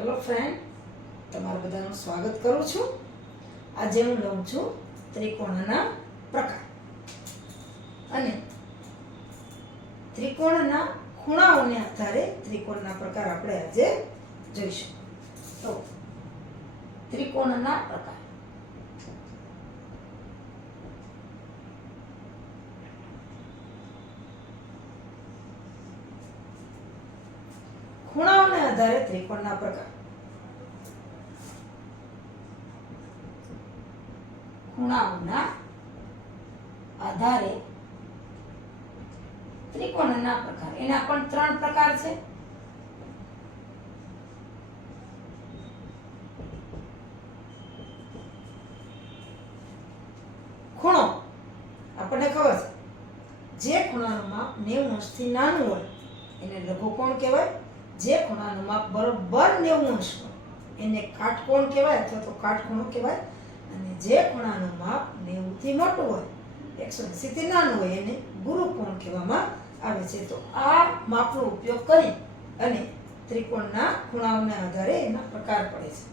Hello friend, તમારા બધાનું સ્વાગત કરું છું. આજે હું લઉં છું ત્રિકોણના પ્રકાર અને ત્રિકોણના ખૂણાઓને આધારે ત્રિકોણના પ્રકાર આપણે આજે જોઈશું. તો ત્રિકોણના પ્રકાર. ખૂણાઓને આધારે ત્રિકોણના પ્રકાર. ખૂણાઓના આધારે ત્રિકોણના પ્રકાર. એના પણ 3 પ્રકાર છે. ખૂણો આપણને ખબર છે, જે ખૂણાનું માપ 90 અંશથી નાનું હોય એને લઘુકોણ કહેવાય. જે ખૂણાનું માપ બરોબર 90 અંશ હોય એને કાટકોણ કહેવાય અથવા તો કાટખૂણો કહેવાય. અને જે ખૂણાનું માપ 90 થી મોટું હોય 180 થી નાનું હોય એને ગુરુકોણ કહેવામાં આવે છે. તો આ માપનો ઉપયોગ કરી અને ત્રિકોણના ખૂણાઓના આધારે એના પ્રકાર પડે છે.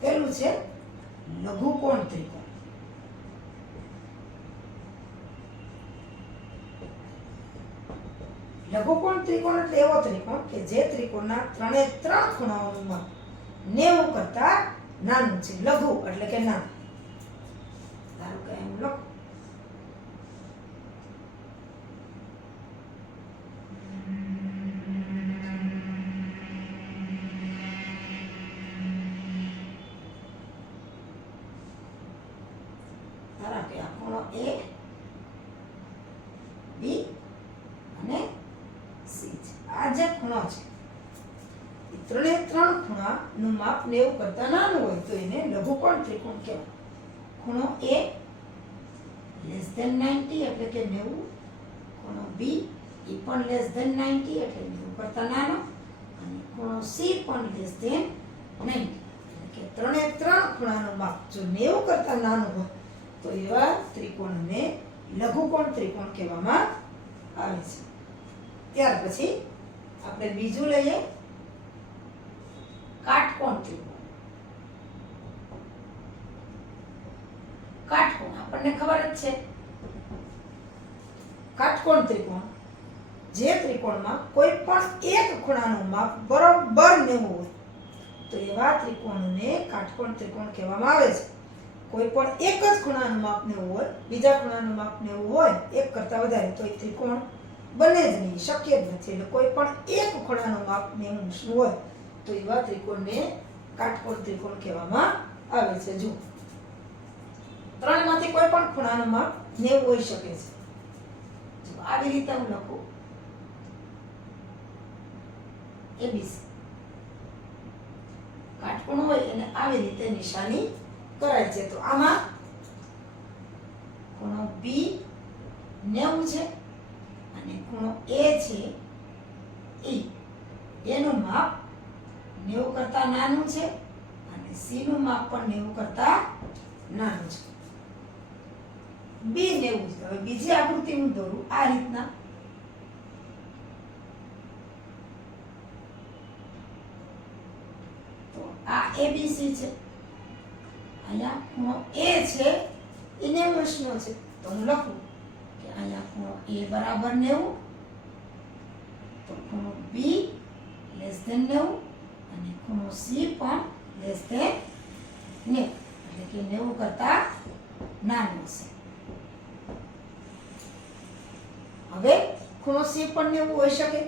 પહેલું છે લઘુકોણ ત્રિકોણ. લઘુકોણ ત્રિકોણ એટલે એવો ત્રિકોણ કે જે ત્રિકોણના 3 ખૂણાઓનું માપ 90 કરતા નાનું છે. લઘુ એટલે કે નાનું. ધારો કે એમ લખો ધારો કે આ ખૂણો A, B અને C છે. આ જે ખૂણો છે એ 3 ખૂણાનું માપ 90 કરતા નાનું હોય તો એને લઘુકોણ ત્રિકોણ કહેવાય. ખૂણો A લેસ ધેન 90 એટલે કે 90. ખૂણો B એ પણ લેસ ધેન 90 એટલે 90 કરતા નાનો. અને ખૂણો C પણ લેસ ધેન 90 એટલે કે 3 ખૂણાનું માપ જો 90 કરતા નાનું હોય તો એવા ત્રિકોણને લઘુકોણ ત્રિકોણ કહેવામાં આવે છે. ત્યાર પછી આપણે બીજું લઈએ કાટકોણ ત્રિકોણ. કાટકોણ આપણને ખબર જ છે. કાટકોણ ત્રિકોણ જે ત્રિકોણમાં કોઈ પણ એક ખૂણાનું માપ બરોબર 90 હોય તો એવા ત્રિકોણને કાટકોણ ત્રિકોણ કહેવામાં આવે છે. કોઈ પણ એક જ ખૂણાનું માપ 90 હોય, બીજા ખૂણાનું માપ 90 હોય, એક કરતા વધારે તો એ ત્રિકોણ બને જ નહીં, શક્ય જ નથી. એટલે કોઈ પણ એક ખૂણાનું માપ 90 અંશનું હોય તો એવા ત્રિકોણને કાટકોણ ત્રિકોણ કહેવામાં આવે છે. જો 3 માંથી કોઈ પણ ખૂણાનું માપ 90 હોઈ શકે છે. જો આવી રીતે હું લખું ABC. કાટકોણ હોય એને આવી રીતે નિશાની કરાય છે. તો આમાં ખૂણો B 90 છે અને ખૂણો A છે એનું માપ 90 કરતા નાનું છે અને C નું માપ પણ 90 કરતા નાનું છે. B 90 છે. હવે બીજી આકૃતિ હું દોરું આ રીતના. તો આ ABC છે. અહીંયા ખૂણો A છે એ 90 અંશનો છે. તો હું લખું કે અહીંયા ખૂણો A બરાબર 90, તો ખૂણો B લેસ ધેન 90 અને ખૂણો C પણ લેસ ધેન 90 એટલે કે 90 કરતા નાનો છે. હવે ખૂણો C પણ 90 હોઈ શકે.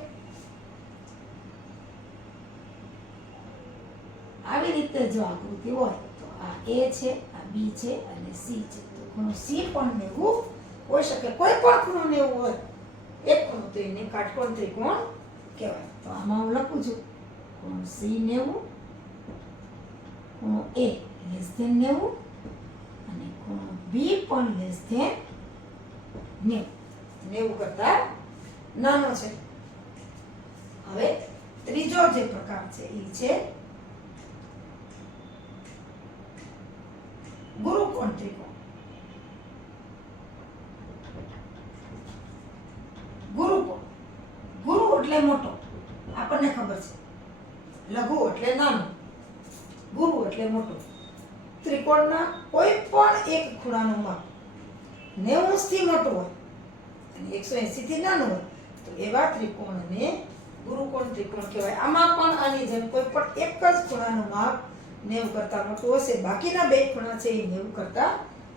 આવી રીતે જો આકૃતિ હોય તો આ A છે, આ B છે અને C છે. તો ખૂણો C પણ 90 હોઈ શકે. કોઈ પણ ખૂણો 90 હોય એક ખૂણો તો એને કાટકોણ ત્રિકોણ કહેવાય. તો આમાં હું લખું છું ખૂણો C 90, ખૂણો A લેસ ધેન 90 અને ખૂણો B પણ લેસ ધેન 90. 90 કરતા નાનો છે. હવે ત્રીજો જે પ્રકાર છે એ છે ગુરુકોણ ત્રિકોણ. ગુરુકોણ, ગુરુ એટલે મોટો, આપણને ખબર છે. લઘુ એટલે નાનું, ગુરુ એટલે મોટું. ત્રિકોણના કોઈ પણ એક ખૂણાનું માપ 90 થી મોટું હોય અને 180 થી નાનું હોય તો એવા ત્રિકોણને ગુરુકોણ ત્રિકોણ કહેવાય. આમાં પણ આની જેમ કોઈ પણ એક જ ખૂણાનું માપ 90 કરતા મોટું હશે, બાકીના બે ખૂણા છે એ 90 કરતા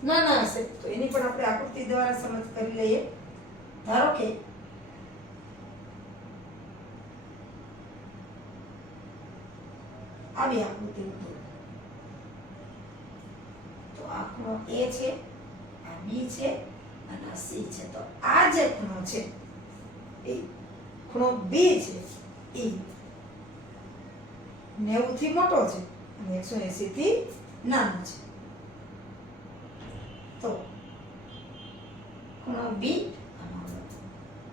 નાના હશે. તો એની પણ આપણે આકૃતિ દ્વારા સમજ કરી લઈએ. ધારો કે આવી આકૃતિ દોરો. તો આ ખૂણો A છે, આ B છે અને આ C છે. તો આ જે ખૂણો છે એ ખૂણો B છે એ 90 થી મોટો છે અને 180 થી નાનો છે. તો ખૂણો B,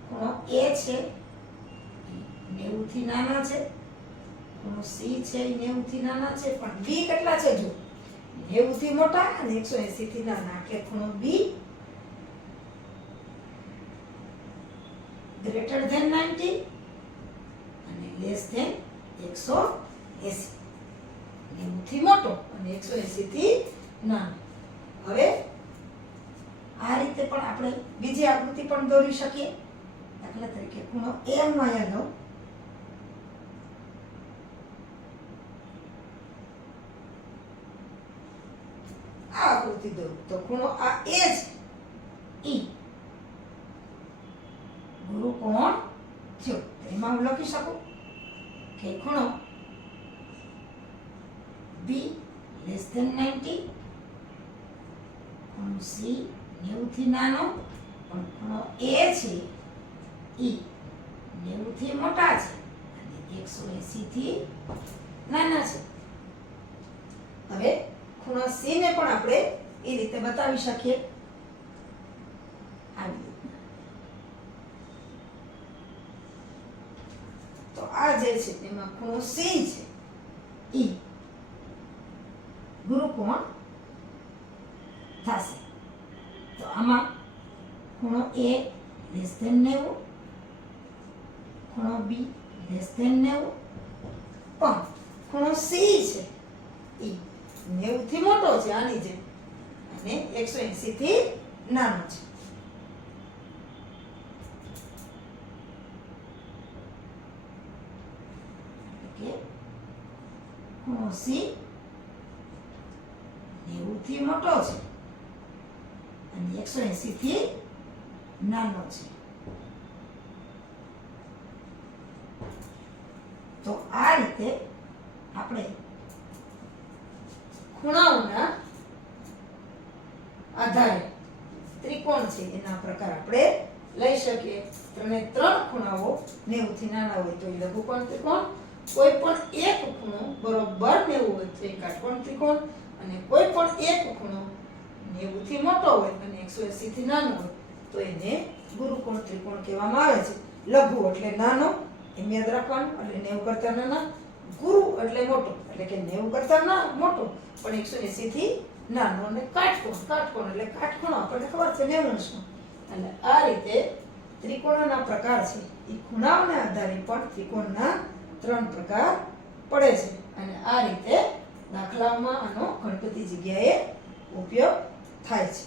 ખૂણો A છે એ 90 થી નાના છે, ખૂણો C છે એ 90 થી નાના છે, પણ B કેટલા છે જો 90 થી મોટા અને 180 થી નાના, એટલે ખૂણો B greater than 90 અને less than 180. 90 થી મોટો અને 180 થી નાનો. હવે આ રીતે પણ આપણે બીજી આકૃતિ પણ દોરી શકીએ. દાખલા તરીકે ખૂણો A માં લો. આ આકૃતિ દોરો તો ખૂણો આ A છે E ગુરુકોણ થયો. એમાં હું લખી શકું કે ખૂણો B less than 90, ખૂણો C 90 થી નાનો, પણ ખૂણો A છે E 90 થી મોટા છે અને 180 થી નાના છે. હવે ખૂણો C ને પણ આપણે એ રીતે બતાવી શકીએ. આવી રીતના. તો આ જે છે એમાં ખૂણો C છે E ગુરુકોણ થશે. તો આમાં ખૂણો A less than 90, ખૂણો B less than 90, પણ ખૂણો C છે એ 90 થી મોટો છે આની જેમ અને 180 થી નાનો છે. ખૂણો C 90 થી મોટો છે અને 180 થી નાનો છે. તો આ રીતે આપણે ખૂણાઓના આધારે ત્રિકોણ છે એના પ્રકાર આપણે લઈ શકીએ. ત્રણે ત્રણ ખૂણાઓ 90 થી નાના હોય તો એ લઘુકોણ ત્રિકોણ, કોઈ પણ એક ખૂણો બરોબર 90 હોય તો એ કાટકોણ ત્રિકોણ, અને કોઈ પણ એક ખૂણો 90 થી મોટો હોય અને 180 થી નાનો હોય તો એને ગુરુકોણ ત્રિકોણ કહેવામાં આવે છે. લઘુ એટલે નાનો, એમ યાદ રાખવાનું, એટલે 90 કરતા નાના. ગુરુ એટલે મોટો, એટલે કે 90 કરતા મોટો પણ 180 થી નાનો. અને કાટકોણ એટલે કાટખૂણો, આપણને ખબર છે 90 અંશનો. અને આ રીતે ત્રિકોણના પ્રકાર છે એ ખૂણાઓના આધારે પણ ત્રિકોણના 3 પ્રકાર પડે છે. અને આ રીતે દાખલાઓમાં આનો ઘણી બધી જગ્યાએ ઉપયોગ થાય છે.